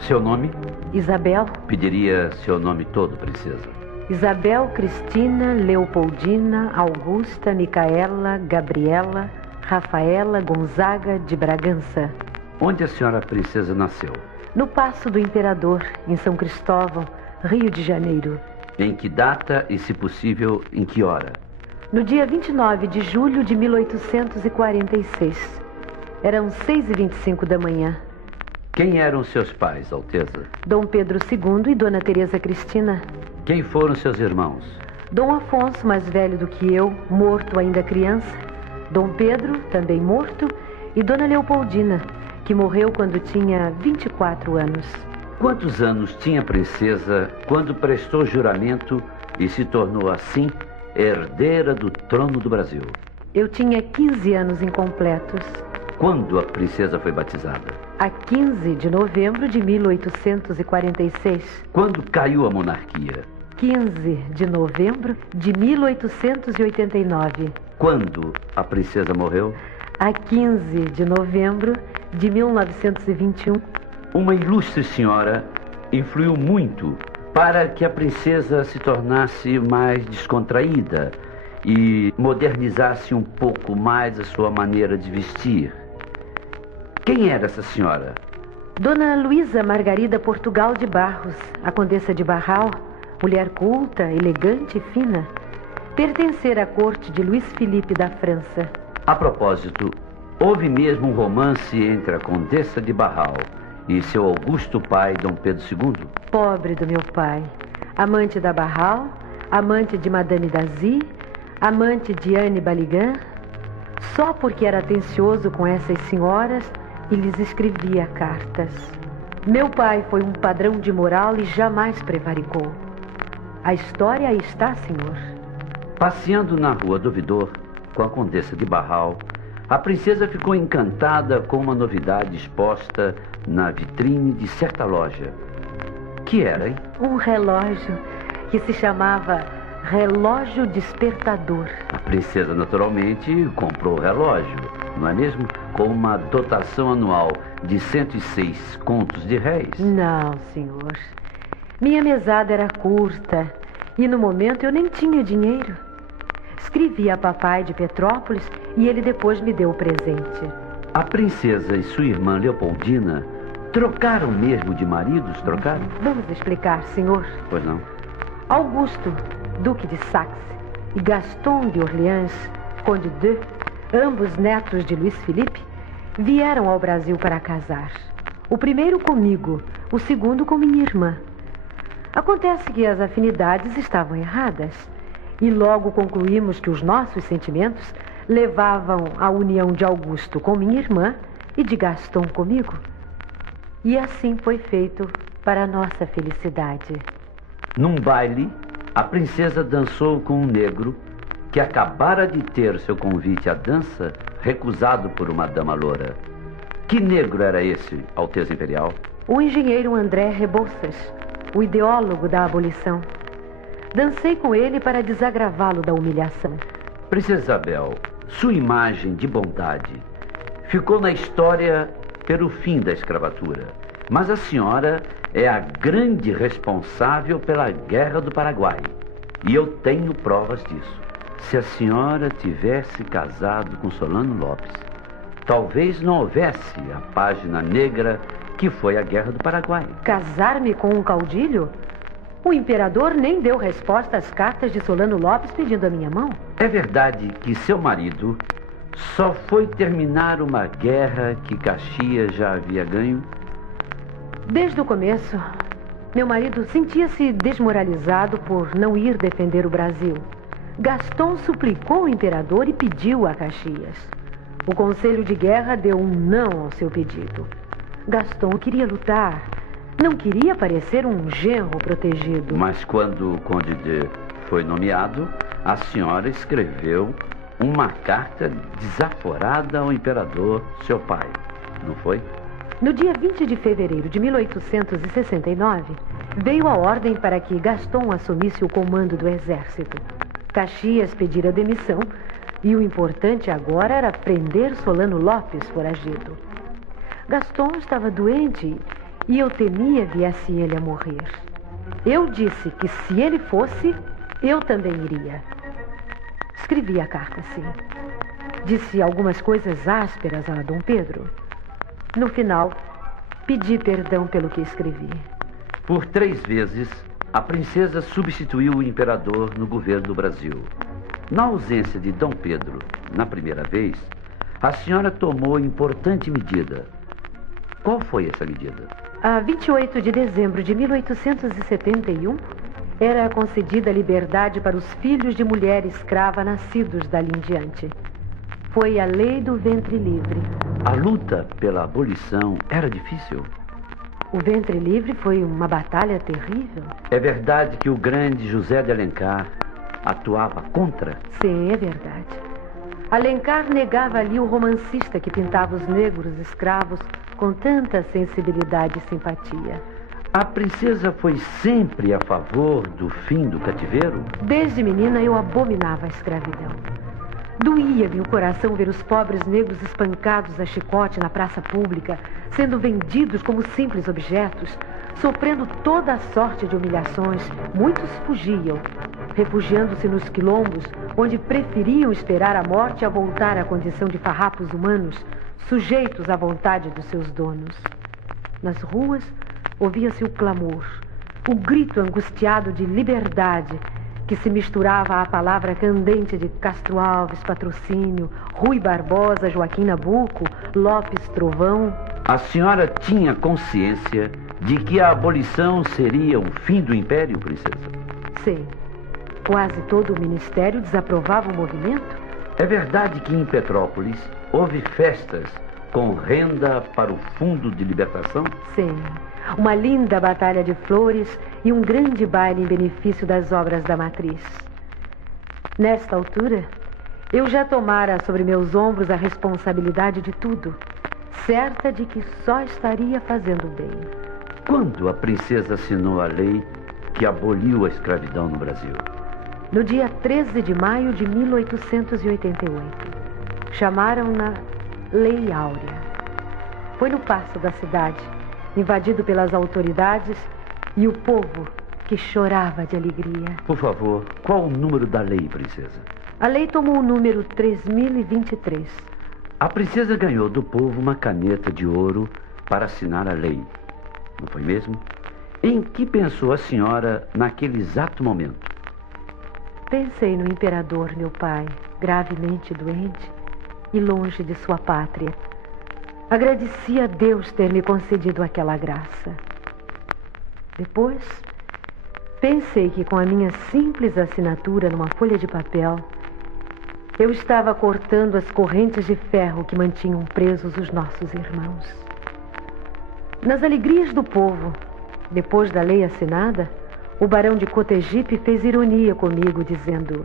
Seu nome? Isabel. Pediria seu nome todo, princesa. Isabel Cristina Leopoldina Augusta Micaela Gabriela Rafaela Gonzaga de Bragança. Onde a senhora princesa nasceu? No Paço do Imperador, em São Cristóvão, Rio de Janeiro. Em que data e, se possível, em que hora? No dia 29 de julho de 1846. Eram 6h25 da manhã. Quem eram seus pais, Alteza? Dom Pedro II e Dona Teresa Cristina. Quem foram seus irmãos? Dom Afonso, mais velho do que eu, morto ainda criança. Dom Pedro, também morto. E Dona Leopoldina, que morreu quando tinha 24 anos. Quantos anos tinha a princesa quando prestou juramento e se tornou, assim, herdeira do trono do Brasil? Eu tinha 15 anos incompletos. Quando a princesa foi batizada? A 15 de novembro de 1846. Quando caiu a monarquia? 15 de novembro de 1889. Quando a princesa morreu? A 15 de novembro de 1921. Uma ilustre senhora influiu muito para que a princesa se tornasse mais descontraída e modernizasse um pouco mais a sua maneira de vestir. Quem era essa senhora? Dona Luísa Margarida Portugal de Barros, a Condessa de Barral, mulher culta, elegante e fina, pertencer à corte de Luís Filipe da França. A propósito, houve mesmo um romance entre a Condessa de Barral e seu augusto pai, Dom Pedro II? Pobre do meu pai. Amante da Barral, amante de Madame Dazy, amante de Anne Baligan. Só porque era atencioso com essas senhoras e lhes escrevia cartas. Meu pai foi um padrão de moral e jamais prevaricou. A história aí está, senhor. Passeando na rua do Vidor com a Condessa de Barral, a princesa ficou encantada com uma novidade exposta na vitrine de certa loja. Que era, hein? Um relógio que se chamava Relógio Despertador. A princesa, naturalmente, comprou o relógio, não é mesmo? Com uma dotação anual de 106 contos de réis. Não, senhor. Minha mesada era curta e no momento eu nem tinha dinheiro. Escrevi a papai de Petrópolis e ele depois me deu o presente. A princesa e sua irmã Leopoldina trocaram mesmo de maridos? Trocaram? Vamos explicar, senhor. Pois não. Augusto, Duque de Saxe, e Gaston de Orleans, Conde de, ambos netos de Luís Filipe, vieram ao Brasil para casar. O primeiro comigo, o segundo com minha irmã. Acontece que as afinidades estavam erradas e logo concluímos que os nossos sentimentos levavam à união de Augusto com minha irmã e de Gaston comigo. E assim foi feito para a nossa felicidade. Num baile, a princesa dançou com um negro que acabara de ter seu convite à dança recusado por uma dama loura. Que negro era esse, Alteza Imperial? O engenheiro André Rebouças, o ideólogo da abolição. Dancei com ele para desagravá-lo da humilhação. Princesa Isabel, sua imagem de bondade ficou na história pelo fim da escravatura. Mas a senhora é a grande responsável pela Guerra do Paraguai. E eu tenho provas disso. Se a senhora tivesse casado com Solano Lopes, talvez não houvesse a página negra que foi a Guerra do Paraguai. Casar-me com um caudilho? O imperador nem deu resposta às cartas de Solano Lopes pedindo a minha mão. É verdade que seu marido só foi terminar uma guerra que Caxias já havia ganho? Desde o começo, meu marido sentia-se desmoralizado por não ir defender o Brasil. Gaston suplicou o imperador e pediu a Caxias. O Conselho de Guerra deu um não ao seu pedido. Gaston queria lutar, não queria parecer um genro protegido. Mas quando o Conde de foi nomeado, a senhora escreveu uma carta desaforada ao imperador, seu pai, não foi? No dia 20 de fevereiro de 1869, veio a ordem para que Gaston assumisse o comando do exército. Caxias pedira demissão e o importante agora era prender Solano Lopes foragido. Gaston estava doente e eu temia viesse ele a morrer. Eu disse que se ele fosse, eu também iria. Escrevi a carta, sim. Disse algumas coisas ásperas a Dom Pedro. No final, pedi perdão pelo que escrevi. Por 3 vezes, a princesa substituiu o imperador no governo do Brasil. Na ausência de Dom Pedro, na primeira vez, a senhora tomou importante medida. Qual foi essa medida? A 28 de dezembro de 1871, era concedida liberdade para os filhos de mulher escrava nascidos dali em diante. Foi a lei do ventre livre. A luta pela abolição era difícil? O ventre livre foi uma batalha terrível. É verdade que o grande José de Alencar atuava contra? Sim, é verdade. Alencar negava ali o romancista que pintava os negros escravos com tanta sensibilidade e simpatia. A princesa foi sempre a favor do fim do cativeiro? Desde menina eu abominava a escravidão. Doía-me o coração ver os pobres negros espancados a chicote na praça pública, sendo vendidos como simples objetos, sofrendo toda a sorte de humilhações. Muitos fugiam, refugiando-se nos quilombos, onde preferiam esperar a morte a voltar à condição de farrapos humanos, sujeitos à vontade dos seus donos. Nas ruas, ouvia-se o clamor, o grito angustiado de liberdade, que se misturava à palavra candente de Castro Alves, Patrocínio, Rui Barbosa, Joaquim Nabuco, Lopes Trovão. A senhora tinha consciência de que a abolição seria o fim do império, princesa? Sim. Quase todo o ministério desaprovava o movimento. É verdade que em Petrópolis houve festas com renda para o Fundo de Libertação? Sim. Uma linda batalha de flores e um grande baile em benefício das obras da matriz. Nesta altura, eu já tomara sobre meus ombros a responsabilidade de tudo, certa de que só estaria fazendo bem. Quando a princesa assinou a lei que aboliu a escravidão no Brasil? No dia 13 de maio de 1888. Chamaram-na Lei Áurea. Foi no paço da cidade, invadido pelas autoridades e o povo que chorava de alegria. Por favor, qual o número da lei, princesa? A lei tomou o número 3023. A princesa ganhou do povo uma caneta de ouro para assinar a lei. Não foi mesmo? Em que pensou a senhora naquele exato momento? Pensei no imperador, meu pai, gravemente doente e longe de sua pátria. Agradeci a Deus ter me concedido aquela graça. Depois, pensei que com a minha simples assinatura numa folha de papel, eu estava cortando as correntes de ferro que mantinham presos os nossos irmãos. Nas alegrias do povo, depois da lei assinada, o barão de Cotegipe fez ironia comigo, dizendo: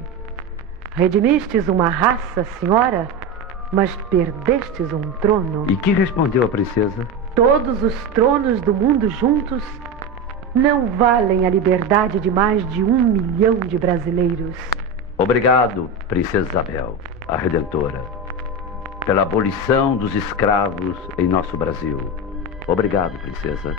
"Redimistes uma raça, senhora, mas perdestes um trono." E que respondeu a princesa? "Todos os tronos do mundo juntos não valem a liberdade de mais de 1 milhão de brasileiros." Obrigado, princesa Isabel, a Redentora, pela abolição dos escravos em nosso Brasil. Obrigado, princesa.